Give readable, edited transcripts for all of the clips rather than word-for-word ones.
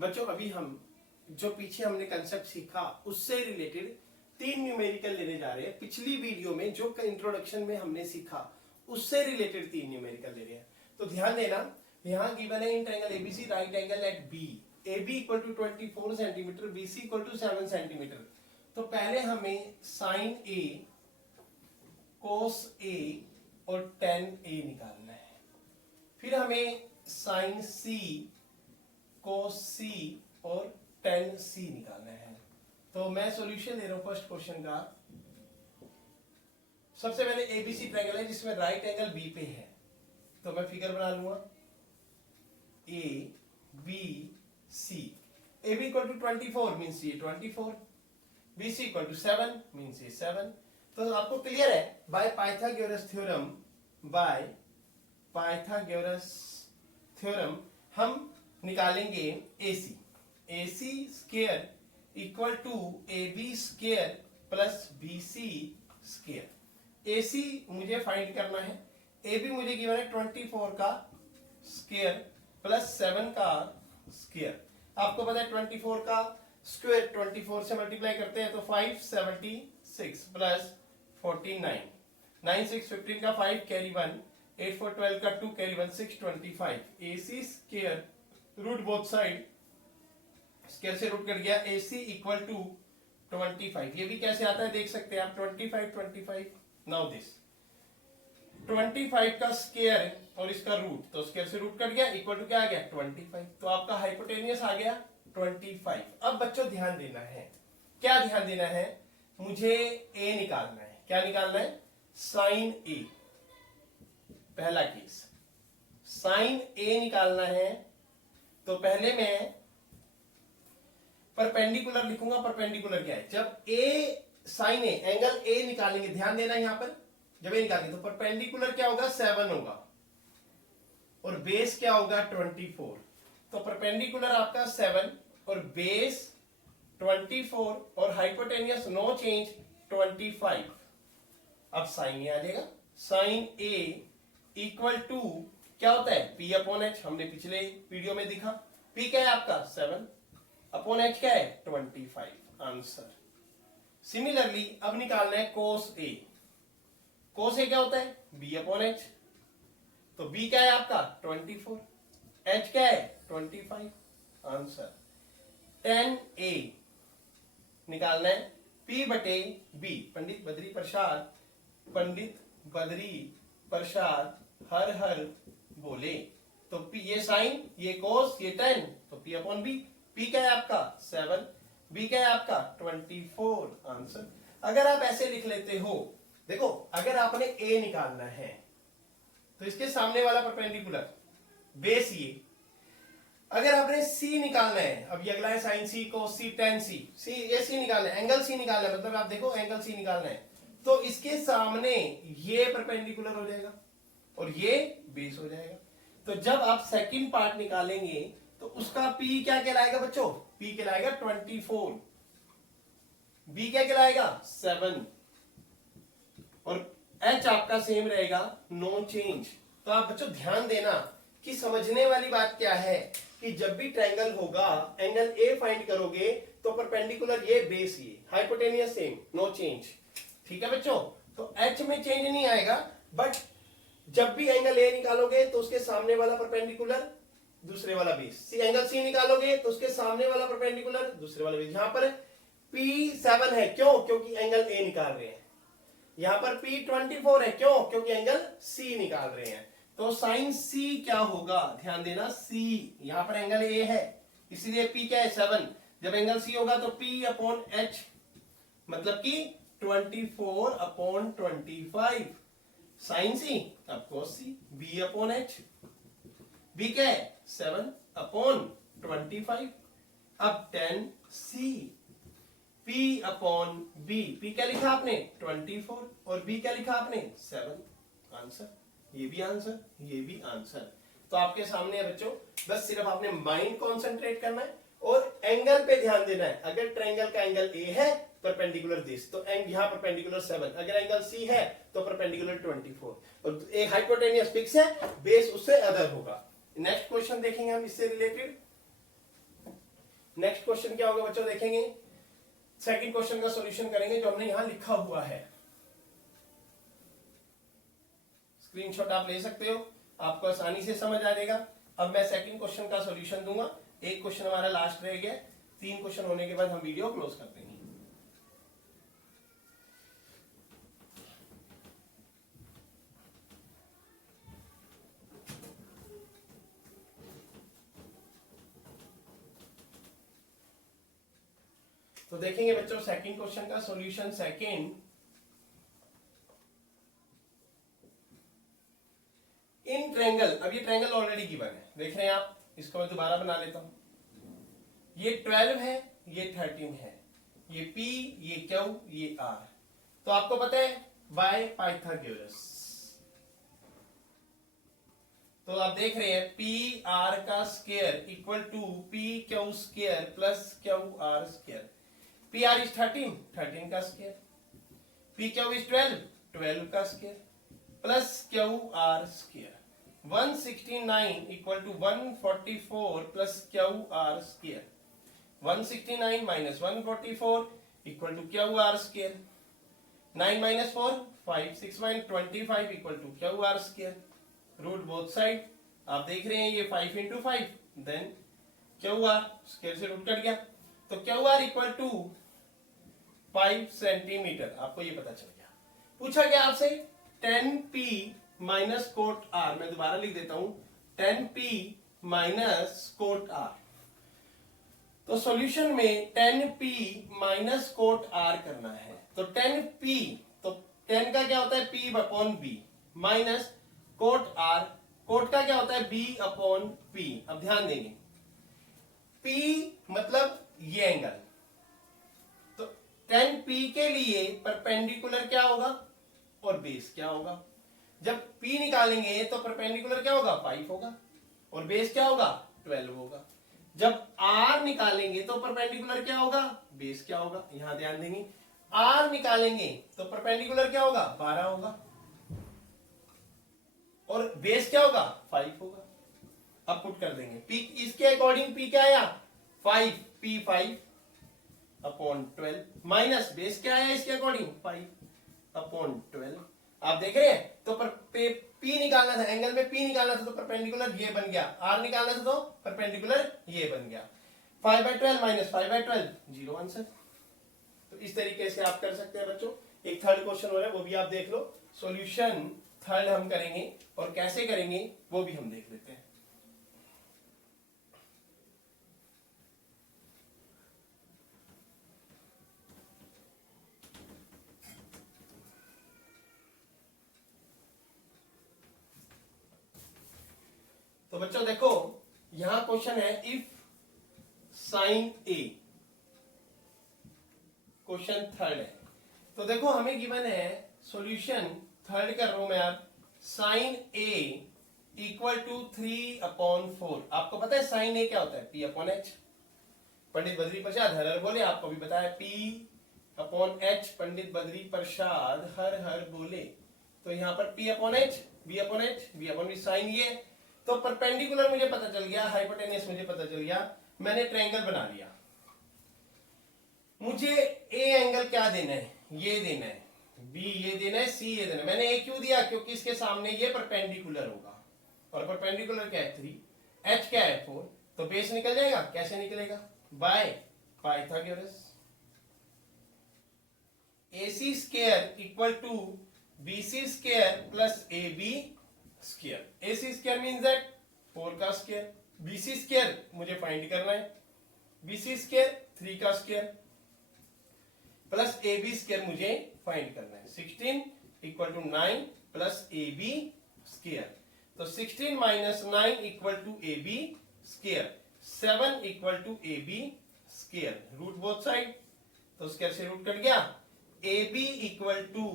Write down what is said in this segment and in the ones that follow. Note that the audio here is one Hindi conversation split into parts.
बच्चों अभी हम जो पीछे हमने कंसेप्ट सीखा उससे रिलेटेड 3 न्यूमेरिकल लेने जा रहे हैं। पिछली वीडियो में जो इंट्रोडक्शन में हमने सीखा उससे रिलेटेड 3 न्यूमेरिकल ले रहे हैं। तो ध्यान देना, यहाँ गिवन है in triangle ABC right angle at B, AB equal to 24 centimetre, BC equal to 7 centimetre. तो पहले हमें साइन A, कोस A और tan A निकालना है। फिर हमें साइन C, कोस C और tan C निकालना है। तो मैं सॉल्यूशन दे रहा हूं फर्स्ट क्वेश्चन का। सबसे पहले एबीसी ट्रायंगल है जिसमें राइट एंगल बी पे है, तो मैं फिगर बना लूंगा A B C. A B equal to 24 means ये 24, B C equal to 7 means ये 7। तो आपको क्लियर है, बाय पाइथागोरस थ्योरम हम निकालेंगे AC। AC square equal to AB square plus BC square. AC मुझे फाइंड करना है, AB मुझे गिवन है 24 का स्क्वायर प्लस 7 का स्क्वायर। आपको पता है 24 का स्क्वायर 24 से मल्टीप्लाई करते हैं तो 576 प्लस 49, 9 6 15 का 5 कैरी 1, 8 4 12 का 2 carry 1, 6 25। AC square root both side, square से रूट कट गया, AC इक्वल टू 25। ये भी कैसे आता है देख सकते हैं आप, 25 नाउ दिस 25 का स्क्वायर और इसका रूट, तो स्क्वायर से रूट कट गया, इक्वल टू क्या आ गया 25। तो आपका हाइपोटेनियस आ गया 25। अब बच्चों ध्यान देना है, क्या ध्यान देना है, मुझे A निकालना है। क्या निकालना है? Sine A। पहला केस साइन A निकालना है, तो पहले मैं परपेंडिकुलर लिखूंगा। परपेंडिकुलर क्या है? जब A sine A angle A निकालेंगे, ध्यान देना यहां पर, जब A निकालेंगे तो परपेंडिकुलर क्या होगा 7 होगा और बेस क्या होगा 24। तो परपेंडिकुलर आपका 7 और बेस 24 और हाइपोटेनियस नो चेंज 25। अब साइन A आ जाएगा, साइन A इक्वल टू क्या होता है P अपॉन H। हमने पिछले वीडियो में दिखा, P क्या है आपका 7 अपॉन H क्या है 25। आंसर। सिमिलरली अब निकालना है कोस A। कोस A क्या होता है B अपॉन H, तो B क्या है आपका 24, H क्या है 25। आंसर। tan A निकालना है P बटे B। पंडित बद्री प्रसाद हर हर बोले, तो P ये साइन, ये कोस, ये tan, तो P अपॉन B। P क्या है आपका 7, B क्या है आपका 24। आंसर। अगर आप ऐसे लिख लेते हो, देखो अगर आपने A निकालना है तो इसके सामने वाला परपेंडिकुलर बेस ये। अगर आपने C निकालना है, अब ये अगला है sign C, cos C, tan C, ये C निकालना है, एंगल C निकालना है, मतलब आप देखो एंगल C निकालना है, तो इसके सामने ये परपेंडिकुलर हो जाएगा और ये बेस हो जाएगा। तो जब आप सेकंड पार्ट निकालेंगे तो उसका P क्या कहलाएगा बच्चों? P कहलाएगा 24, B क्या कहलाएगा 7 और H आपका सेम रहेगा, नो चेंज। तो आप बच्चों ध्यान देना कि समझने वाली बात क्या है कि जब भी ट्रायंगल होगा, एंगल A फाइंड करोगे तो परपेंडिकुलर ये, बेस ये, हाइपोटेनियस सेम, नो चेंज। ठीक है बच्चों? तो H में चेंज नहीं आएगा, बट जब भी एंगल A निकालोगे तो उसके सामने वाला परपेंडिकुलर दूसरे वाला बेस। एंगल C निकालोगे तो उसके सामने वाला परपेंडिकुलर दूसरे वाला बेस। यहां पर P7 है, क्यों? क्योंकि एंगल A निकाल रहे हैं। यहां पर P24 है, क्यों? क्योंकि एंगल C निकाल रहे हैं। तो साइन C क्या होगा? ध्यान देना, C यहां पर एंगल A है इसलिए P क्या है 7। जब एंगल C होगा तो P अपॉन H, मतलब कि 24 अपॉन 25। साइन C अब कोस C, B upon H, B क्या है 7 अपॉन 25। अब tan C, P upon B, P क्या लिखा आपने 24 और B क्या लिखा आपने 7। आंसर। ये भी आंसर, ये भी आंसर। तो आपके सामने है बच्चों, बस सिर्फ आपने माइंड कॉन्सेंट्रेट करना है और एंगल पे ध्यान देना है। अगर ट्रायंगल का एंगल A है परपेंडिकुलर दिस, तो यहां परपेंडिकुलर 7, अगर एंगल C है तो परपेंडिकुलर 24 और एक हाइपोटेनियस फिक्स है, बेस उससे अदर होगा। नेक्स्ट क्वेश्चन देखेंगे हम इससे रिलेटेड। नेक्स्ट क्वेश्चन क्या होगा बच्चों, देखेंगे सेकंड क्वेश्चन का सॉल्यूशन करेंगे जो हमने यहां लिखा हुआ है। स्क्रीनशॉट आप ले सकते हो, आपको आसानी से समझ आ जाएगा। अब मैं सेकंड क्वेश्चन का सॉल्यूशन दूंगा। एक क्वेश्चन हमारा लास्ट रह गया, 3 क्वेश्चन होने के बाद हम वीडियो क्लोज कर देंगे। तो देखेंगे बच्चों सेकंड क्वेश्चन का सॉल्यूशन। सेकंड, इन ट्रायंगल, अब ये ट्रायंगल ऑलरेडी गिवन है, देख रहे हैं आप, इसको मैं दोबारा बना लेता हूं। ये 12 है, ये 13 है, ये P, ये Q, ये R। तो आपको पता है बाय पाइथागोरस, तो आप देख रहे हैं पी आर का square equal to P Q square plus Q R square. P R is 13, 13 का स्क्वायर, पी क्यू इज 12, 12 का square plus Q R square. 169 equal to 144 प्लस Q R square. 169 minus 144 equal to Q are square. 9 minus 4 5, 6 minus 25 equal to Q are square. Root both side, आप देख रहे हैं ये 5 into 5, then Q are square से रूट कट गया, तो Q R equal to 5 centimetre. आपको ये पता चल गया। पूछा गया आपसे 10p माइनस कोट आर, मैं दोबारा लिख देता हूं 10p माइनस कोट आर। तो सॉल्यूशन में 10p माइनस कोट आर करना है। तो 10p, तो 10 का क्या होता है p upon b minus cot R, cot का क्या होता है b अपॉन p। अब ध्यान देंगे p मतलब ये एंगल, तो 10p के लिए परपेंडिकुलर क्या होगा और बेस क्या होगा। जब p निकालेंगे तो परपेंडिकुलर क्या होगा 5 होगा और बेस क्या होगा 12 होगा। जब r निकालेंगे तो परपेंडिकुलर क्या होगा बेस क्या होगा। यहां ध्यान देंगे r निकालेंगे तो परपेंडिकुलर क्या होगा 12 होगा और बेस क्या होगा 5 होगा। अब पुट कर देंगे p, इसके अकॉर्डिंग p क्या आया 5, p 5 अपॉन 12 माइनस बेस क्या आया इसके अकॉर्डिंग 5 अपॉन 12। आप देख रहे हैं, तो p निकालना था, एंगल में p निकालना था तो परपेंडिकुलर ये बन गया, r निकालना था तो परपेंडिकुलर ये बन गया। 5/12 माइनस 5/12 0 आंसर। तो इस तरीके से आप कर सकते हैं बच्चों। एक थर्ड क्वेश्चन हो रहा है, वो भी आप देख लो। सॉल्यूशन थर्ड हम करेंगे और कैसे करेंगे वो भी हम देख लेते हैं। तो बच्चों देखो यहां क्वेश्चन है if sine A, question third है। तो देखो हमें गिवन है सॉल्यूशन थर्ड कर रहा हूं मैं आप, साइन ए इक्वल टू 3/4। आपको पता है साइन ए क्या होता है p upon H. Pandit Badri Prasad हर हर बोले, आपको भी बताया p upon H. Pandit Badri Prasad हर हर बोले, तो यहां पर p upon H, b upon H, b upon sine ये। तो परपेंडिकुलर मुझे पता चल गया, हाइपोटेन्यूस मुझे पता चल गया, मैंने ट्रायंगल बना लिया। मुझे ए एंगल क्या देना है, ये देना है, बी ये देना है, सी ये देना है। मैंने ए क्यों दिया, क्योंकि इसके सामने ये परपेंडिकुलर होगा और परपेंडिकुलर क्या है 3, एच क्या है 4, तो बेस निकल जाएगा। कैसे निकलेगा, by Pythagoras. AC square equal to BC square plus AB square. AC square means that 4 का स्क्वायर, BC स्क्वायर मुझे फाइंड करना है, BC स्क्वायर 3 का स्क्वायर प्लस AB स्क्वायर मुझे फाइंड करना है। 16 equal to 9 plus AB square, तो 16 minus 9 equal to AB square, 7 equal to AB square. Root both side, तो स्क्वायर से रूट कट गया, AB इक्वल टू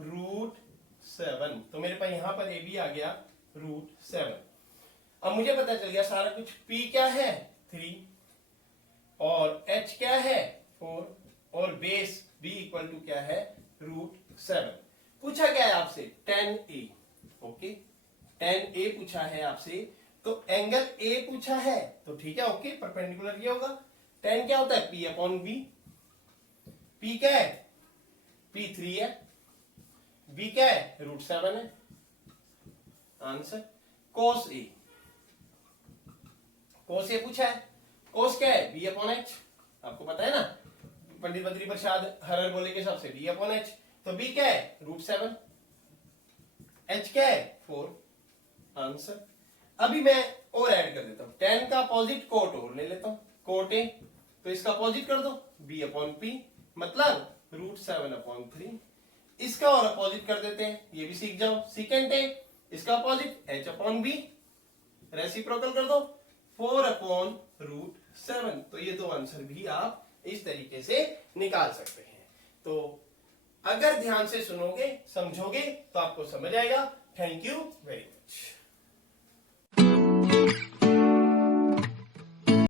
रूट 7। तो मेरे पास यहां पर AB आ गया रूट 7। अब मुझे पता चल गया सारा कुछ, P क्या है 3 और H क्या है 4 और बेस B इक्वल टू क्या है रूट 7। पूछा गया है आपसे 10A, ओके 10A पूछा है आपसे, तो एंगल A पूछा है, तो ठीक है ओके, परपेंडिकुलर ये होगा। 10 क्या होता है? P upon B। P क्या है? P 3 है। B क्या है? √7 है। Answer cos A। cos A पूछा है। cos क्या है? B upon H। आपको पता है ना, पंडित बद्री प्रसाद हर बोले के हिसाब से B अपॉन H। तो B क्या है? √7। H क्या है? 4। आंसर। अभी मैं और ऐड कर देता हूं, 10 का अपोजिट कोट और ले लेता हूं, कोट A। तो इसका अपोजिट कर दो, B अपॉन P, मतलब √7 अपॉन 3। इसका और अपोजिट कर देते हैं, ये भी सीख जाओ। सेकेंड A, इसका opposite H upon B, reciprocal कर दो, 4 अपॉन √7। तो ये दो आंसर भी आप इस तरीके से निकाल सकते हैं। तो अगर ध्यान से सुनोगे, समझोगे, तो आपको समझ आएगा। Thank you very much.